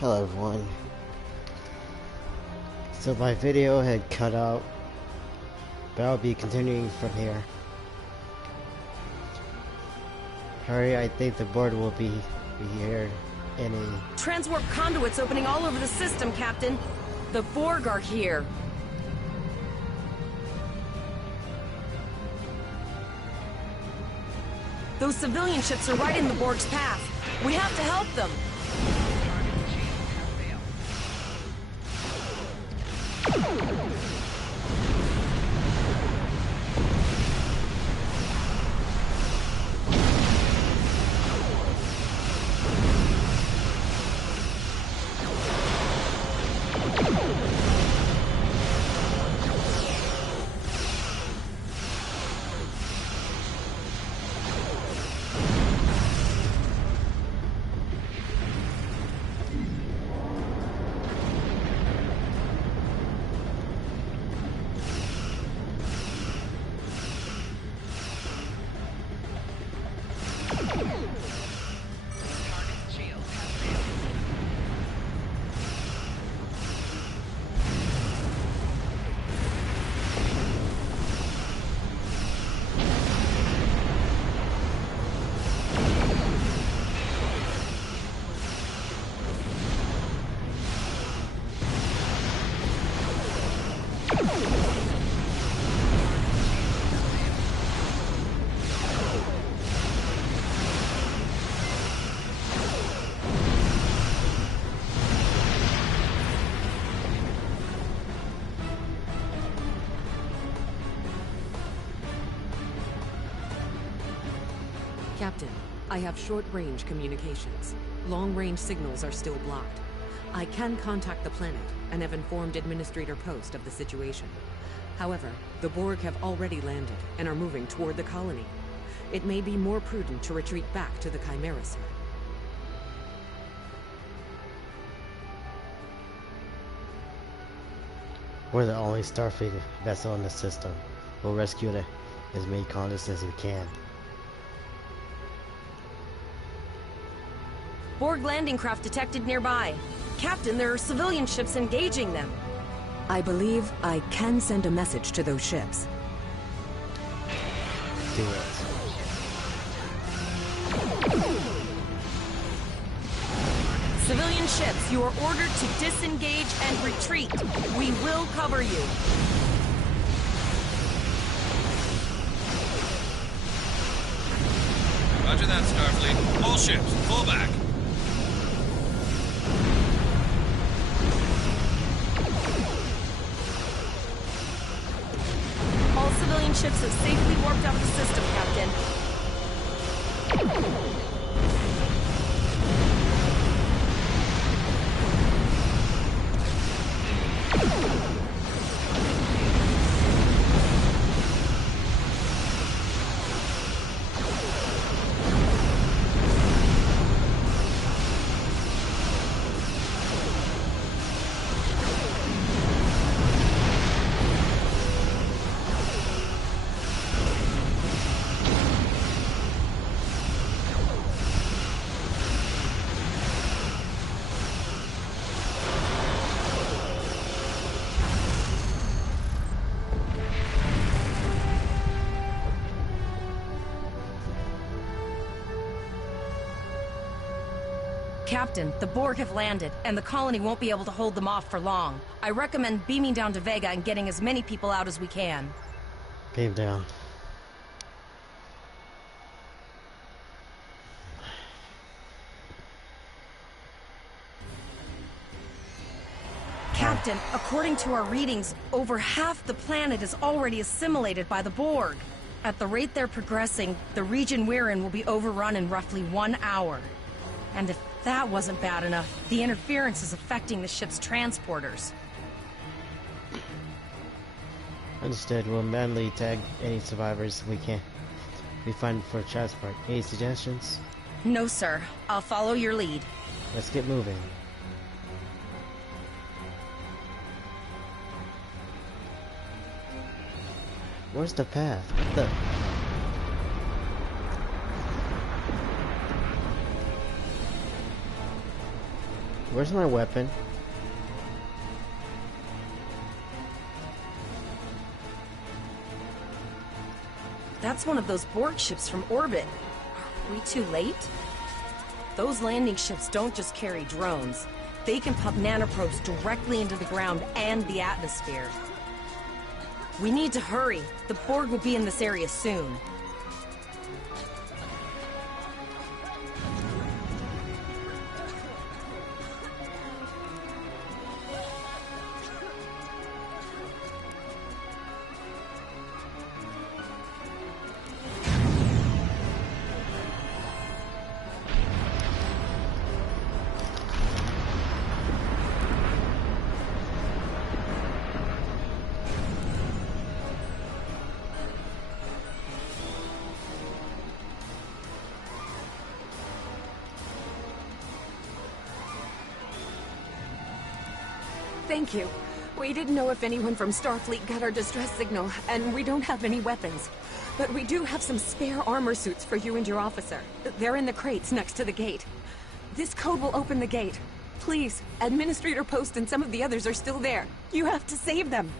Hello everyone. So my video had cut out, but I'll be continuing from here. Hurry, I think the board will be here in a... Transwarp conduits opening all over the system, Captain. The Borg are here. Those civilian ships are right in the Borg's path. We have to help them. Captain, I have short-range communications. Long-range signals are still blocked. I can contact the planet and have informed Administrator Post of the situation. However, the Borg have already landed and are moving toward the colony. It may be more prudent to retreat back to the Chimera, sir. We're the only Starfleet vessel in the system. We'll rescue as many colonists as we can. Borg landing craft detected nearby. Captain, there are civilian ships engaging them. I believe I can send a message to those ships. Do it. Civilian ships, you are ordered to disengage and retreat. We will cover you. Roger that, Starfleet. All ships, pull back. All civilian ships have safely warped out of the system, Captain. Captain, the Borg have landed, and the colony won't be able to hold them off for long. I recommend beaming down to VEGA and getting as many people out as we can. Beam down. Captain, according to our readings, over half the planet is already assimilated by the Borg. At the rate they're progressing, the region we're in will be overrun in roughly 1 hour. And if that wasn't bad enough, the interference is affecting the ship's transporters. Understood. We'll manually tag any survivors we find for transport. Any suggestions? No, sir. I'll follow your lead. Let's get moving. Where's the path? What the... Where's my weapon? That's one of those Borg ships from orbit. Are we too late? Those landing ships don't just carry drones. They can pump nanoprobes directly into the ground and the atmosphere. We need to hurry. The Borg will be in this area soon. Thank you. We didn't know if anyone from Starfleet got our distress signal, and we don't have any weapons. But we do have some spare armor suits for you and your officer. They're in the crates next to the gate. This code will open the gate. Please, Administrator Post and some of the others are still there. You have to save them.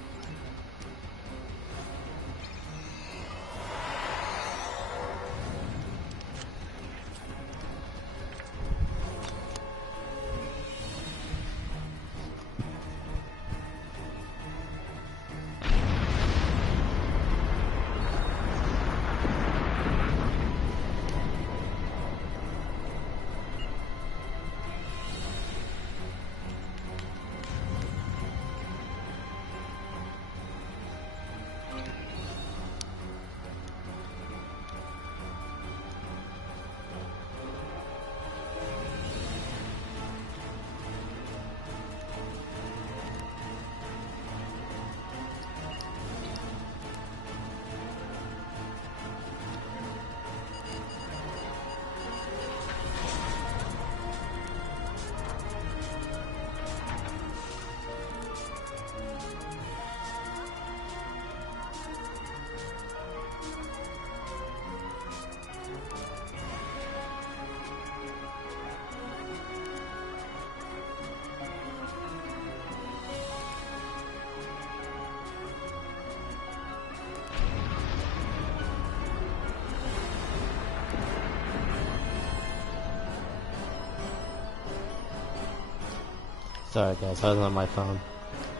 Sorry guys, I was on my phone.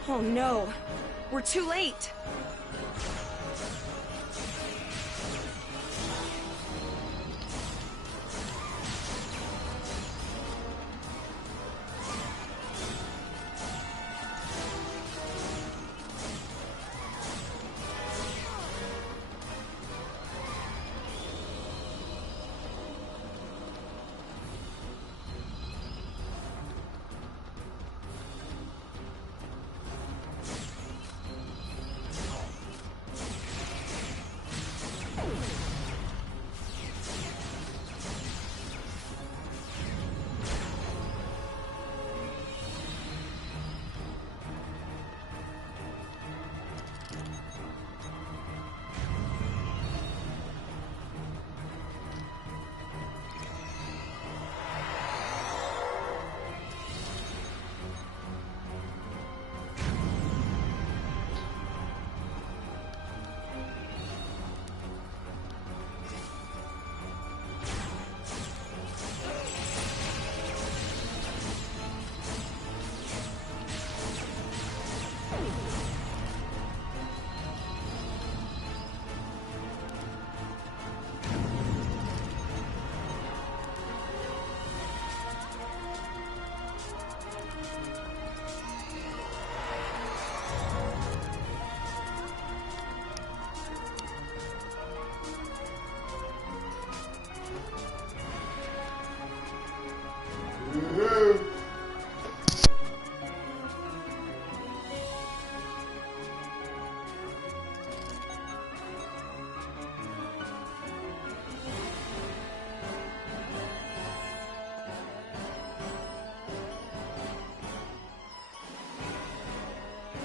Oh no, we're too late.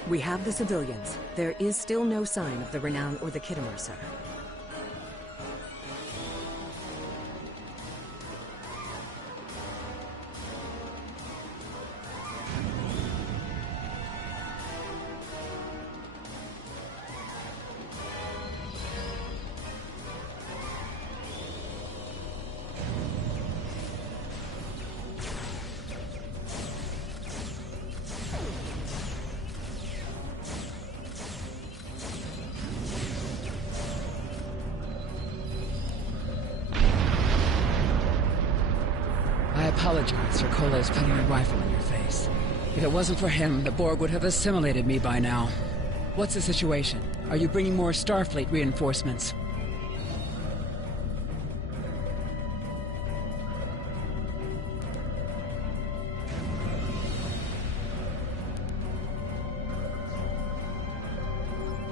We have the civilians. There is still no sign of the Renown or the Kittimer, sir. apologize for Cole's putting a rifle in your face. If it wasn't for him, the Borg would have assimilated me by now. What's the situation? Are you bringing more Starfleet reinforcements?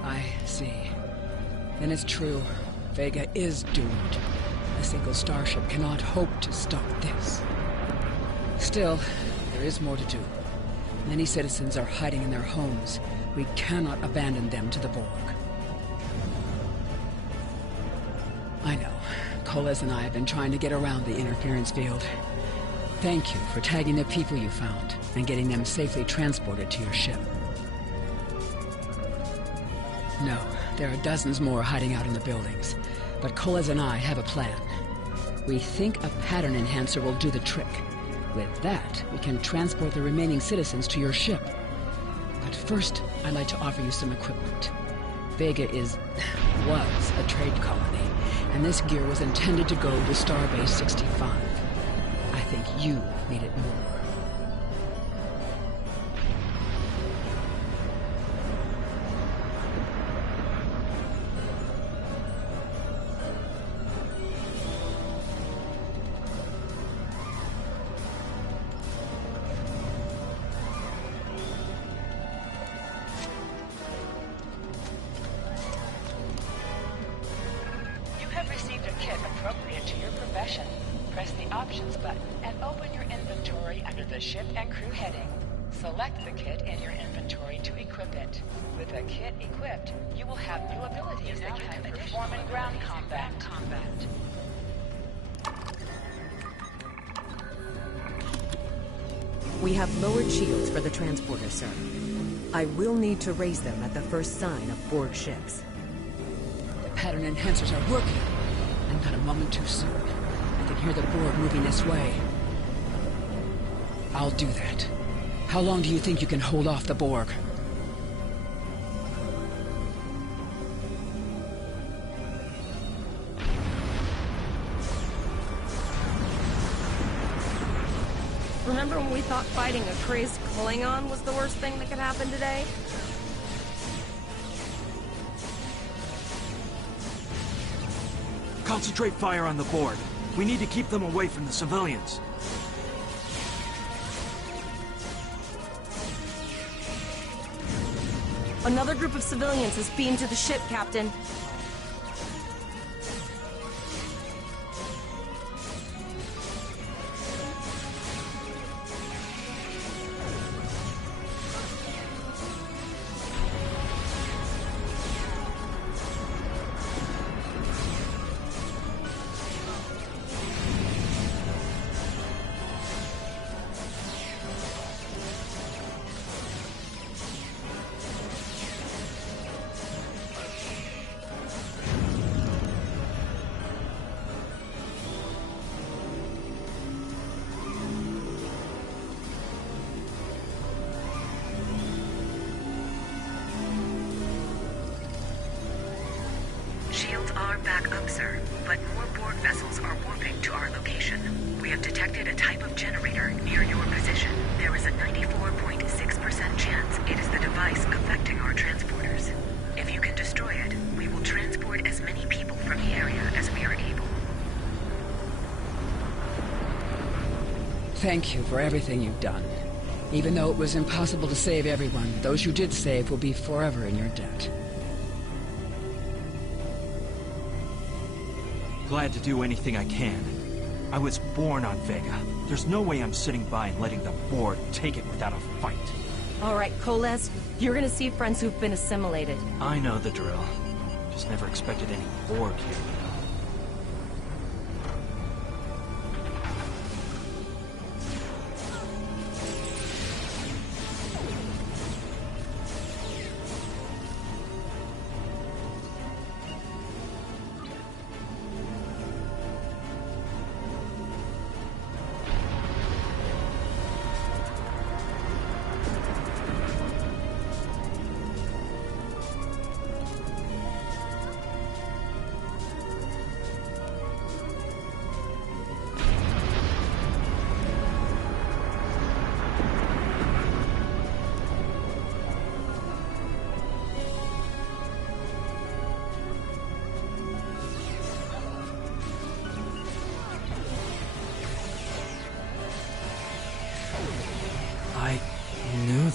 I see. Then it's true. Vega is doomed. A single starship cannot hope to stop this. Still, there is more to do. Many citizens are hiding in their homes. We cannot abandon them to the Borg. I know. Coles and I have been trying to get around the interference field. Thank you for tagging the people you found and getting them safely transported to your ship. No, there are dozens more hiding out in the buildings. But Coles and I have a plan. We think a pattern enhancer will do the trick. With that, we can transport the remaining citizens to your ship. But first, I'd like to offer you some equipment. Vega was a trade colony, and this gear was intended to go to Starbase 65. I think you need it more. Appropriate to your profession. Press the Options button and open your inventory under the Ship and Crew heading. Select the kit in your inventory to equip it. With a kit equipped, you will have new abilities that you can perform in ground combat. We have lowered shields for the transporter, sir. I will need to raise them at the first sign of Borg ships. The pattern enhancers are working. And not a moment too soon. I can hear the Borg moving this way. I'll do that. How long do you think you can hold off the Borg? Remember when we thought fighting a crazed Klingon was the worst thing that could happen today? Concentrate fire on the Borg. We need to keep them away from the civilians. Another group of civilians is beamed to the ship, Captain. Shields are back up, sir, but more Borg vessels are warping to our location. We have detected a type of generator near your position. There is a 94.6% chance it is the device affecting our transporters. If you can destroy it, we will transport as many people from the area as we are able. Thank you for everything you've done. Even though it was impossible to save everyone, those you did save will be forever in your debt. Glad to do anything I can. I was born on Vega. There's no way I'm sitting by and letting the Borg take it without a fight. All right, Coles, you're gonna see friends who've been assimilated. I know the drill. Just never expected any Borg here, you know.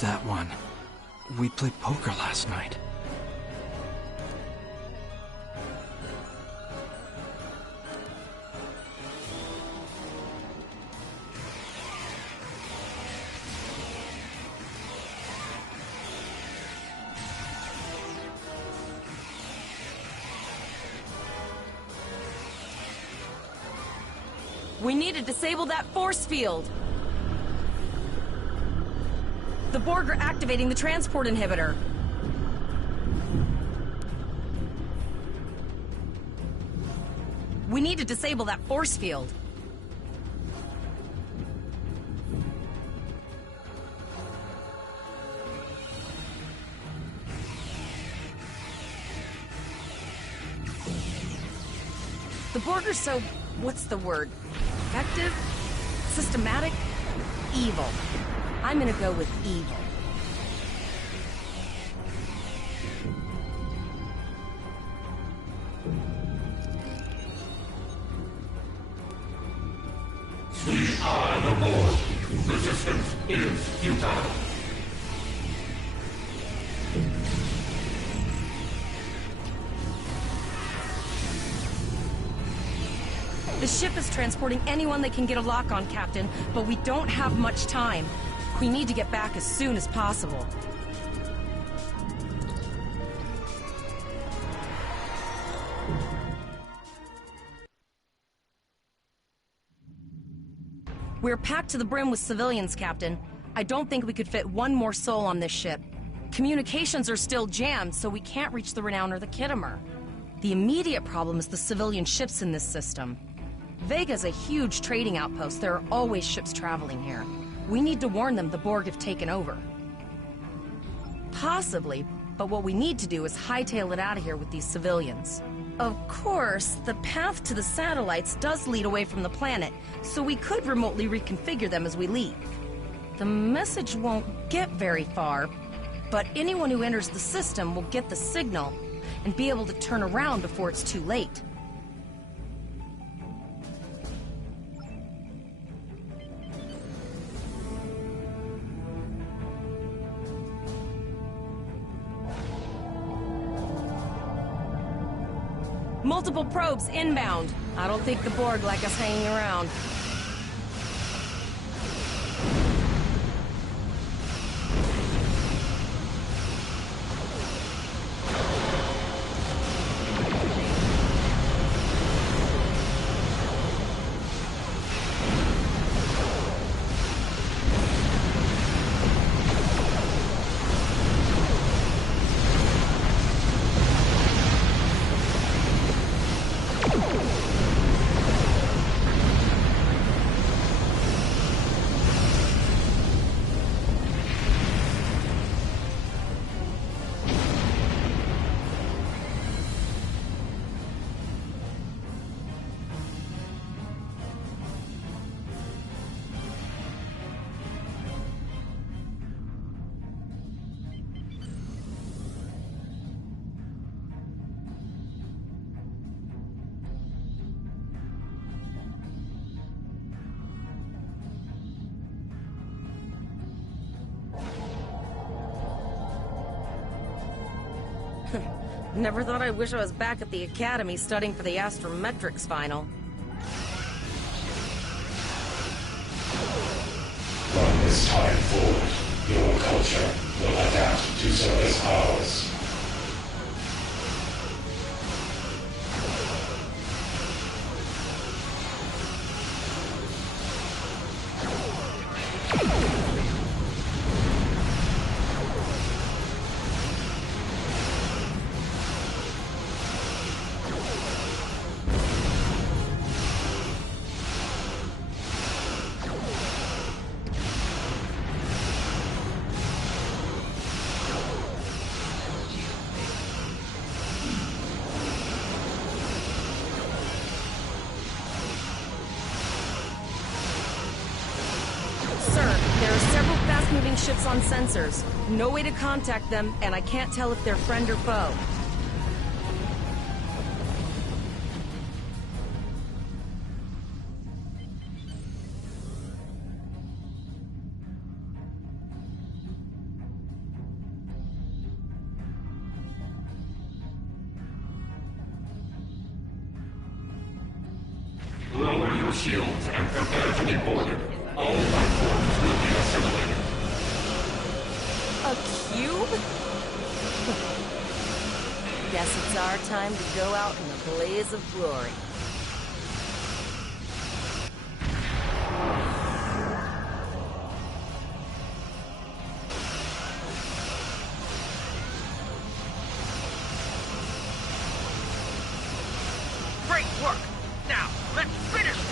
that one. We played poker last night. We need to disable that force field! The Borg are activating the transport inhibitor. We need to disable that force field. The Borg are so... what's the word? Effective? Systematic? Evil. I'm gonna go with evil. We are the Borg. Resistance is futile. The ship is transporting anyone they can get a lock on, Captain, but we don't have much time. We need to get back as soon as possible. We're packed to the brim with civilians, Captain. I don't think we could fit one more soul on this ship. Communications are still jammed, so we can't reach the Renown or the Kittimer. The immediate problem is the civilian ships in this system. VEGA's a huge trading outpost. There are always ships traveling here. We need to warn them the Borg have taken over. Possibly, but what we need to do is hightail it out of here with these civilians. Of course, the path to the satellites does lead away from the planet, so we could remotely reconfigure them as we leave. The message won't get very far, but anyone who enters the system will get the signal and be able to turn around before it's too late. Multiple probes inbound. I don't think the Borg like us hanging around. Never thought I'd wish I was back at the Academy studying for the astrometrics final. From this time forward, your culture will adapt to service ours. Ships on sensors. No way to contact them, and I can't tell if they're friend or foe. shields and prepare to be boarded. All platforms will be assimilated. A cube? Guess it's our time to go out in a blaze of glory. Great work! Now, let's finish this!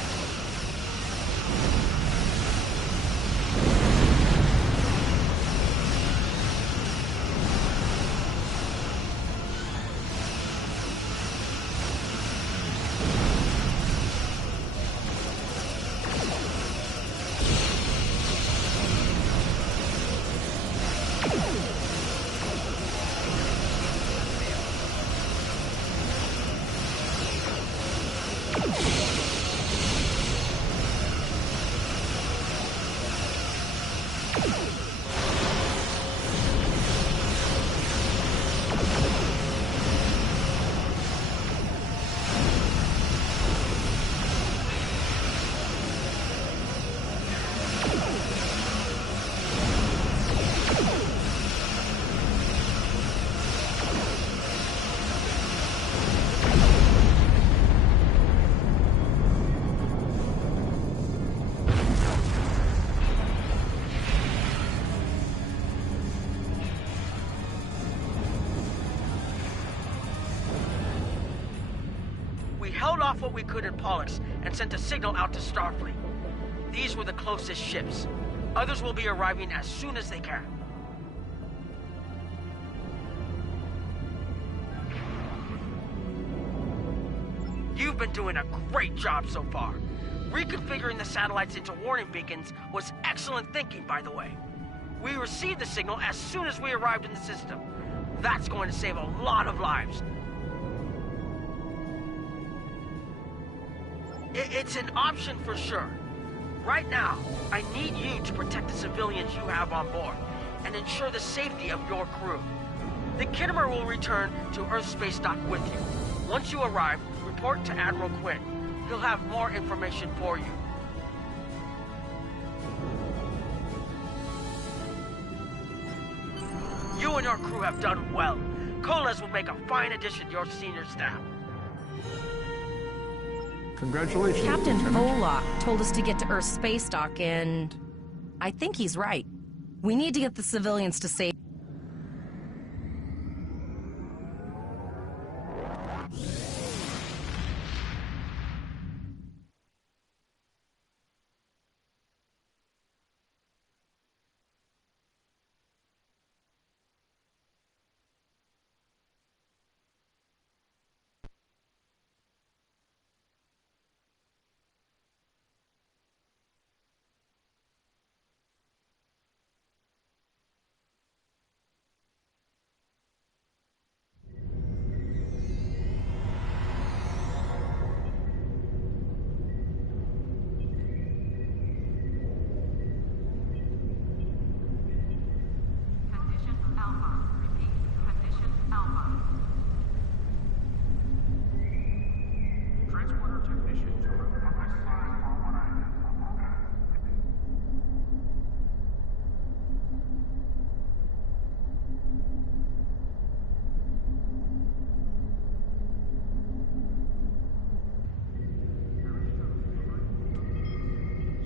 Held off what we could in Pollux and sent a signal out to Starfleet. These were the closest ships. Others will be arriving as soon as they can. You've been doing a great job so far. Reconfiguring the satellites into warning beacons was excellent thinking, by the way. We received the signal as soon as we arrived in the system. That's going to save a lot of lives. It's an option for sure. Right now, I need you to protect the civilians you have on board and ensure the safety of your crew. The Kittimer will return to Earth SPACEDOCK with you. Once you arrive, report to Admiral Quinn. He'll have more information for you. You and your crew have done well. Koles will make a fine addition to your senior staff. Congratulations, Captain Lieutenant. Olak told us to get to Earth SPACEDOCK, and I think he's right. We need to get the civilians to safety.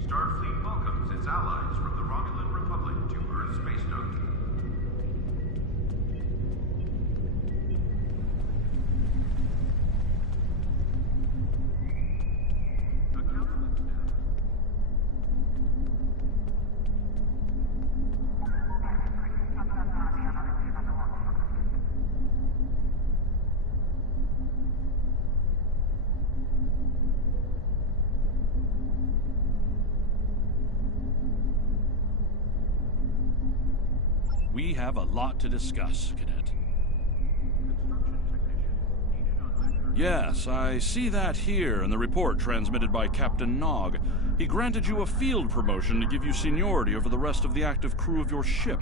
Starfleet welcomes its allies from the Romulan Republic to Earth SPACEDOCK. We have a lot to discuss, Cadet. Yes, I see that here in the report transmitted by Captain Nog. He granted you a field promotion to give you seniority over the rest of the active crew of your ship.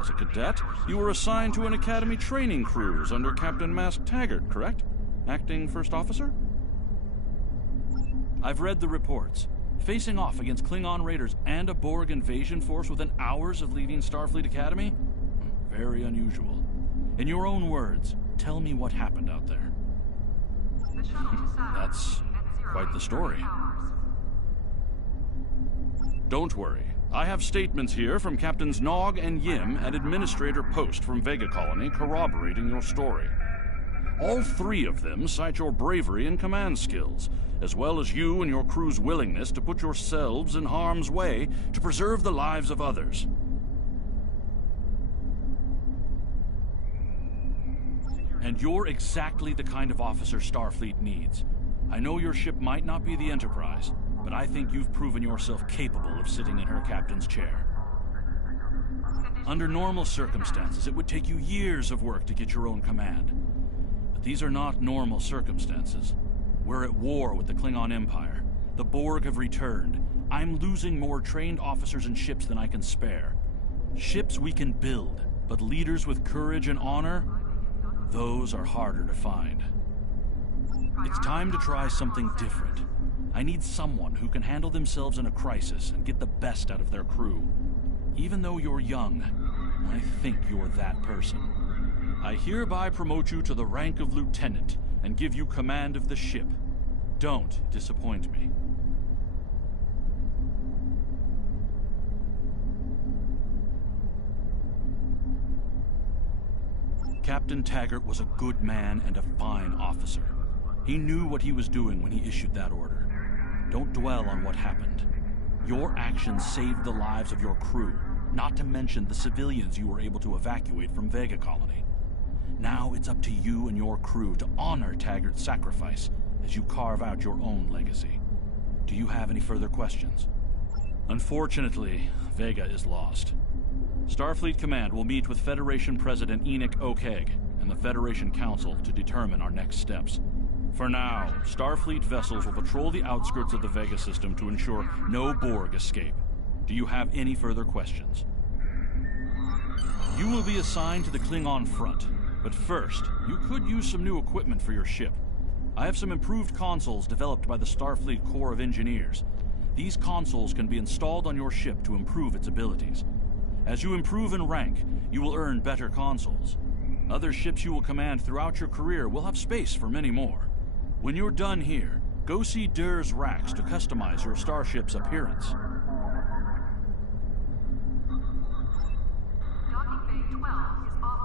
As a cadet, you were assigned to an Academy training cruise under Captain Mask Taggart, correct? Acting First Officer? I've read the reports. Facing off against Klingon raiders and a Borg invasion force within hours of leaving Starfleet Academy? Very unusual. In your own words, tell me what happened out there. That's quite the story. Don't worry. I have statements here from Captains Nog and Yim at Administrator Post from Vega Colony corroborating your story. All three of them cite your bravery and command skills, as well as you and your crew's willingness to put yourselves in harm's way to preserve the lives of others. And you're exactly the kind of officer Starfleet needs. I know your ship might not be the Enterprise, but I think you've proven yourself capable of sitting in her captain's chair. Under normal circumstances, it would take you years of work to get your own command. But these are not normal circumstances. We're at war with the Klingon Empire. The Borg have returned. I'm losing more trained officers and ships than I can spare. Ships we can build, but leaders with courage and honor, those are harder to find. It's time to try something different. I need someone who can handle themselves in a crisis and get the best out of their crew. Even though you're young, I think you're that person. I hereby promote you to the rank of lieutenant and give you command of the ship. Don't disappoint me. Captain Taggart was a good man and a fine officer. He knew what he was doing when he issued that order. Don't dwell on what happened. Your actions saved the lives of your crew, not to mention the civilians you were able to evacuate from Vega Colony. Now it's up to you and your crew to honor Taggart's sacrifice as you carve out your own legacy. Do you have any further questions? Unfortunately, Vega is lost. Starfleet Command will meet with Federation President Enoch O'Keg and the Federation Council to determine our next steps. For now, Starfleet vessels will patrol the outskirts of the Vega system to ensure no Borg escape. Do you have any further questions? You will be assigned to the Klingon front, but first, you could use some new equipment for your ship. I have some improved consoles developed by the Starfleet Corps of Engineers. These consoles can be installed on your ship to improve its abilities. As you improve in rank, you will earn better consoles. Other ships you will command throughout your career will have space for many more. When you're done here, go see Durr's racks to customize your starship's appearance. Docking Bay 12 is off.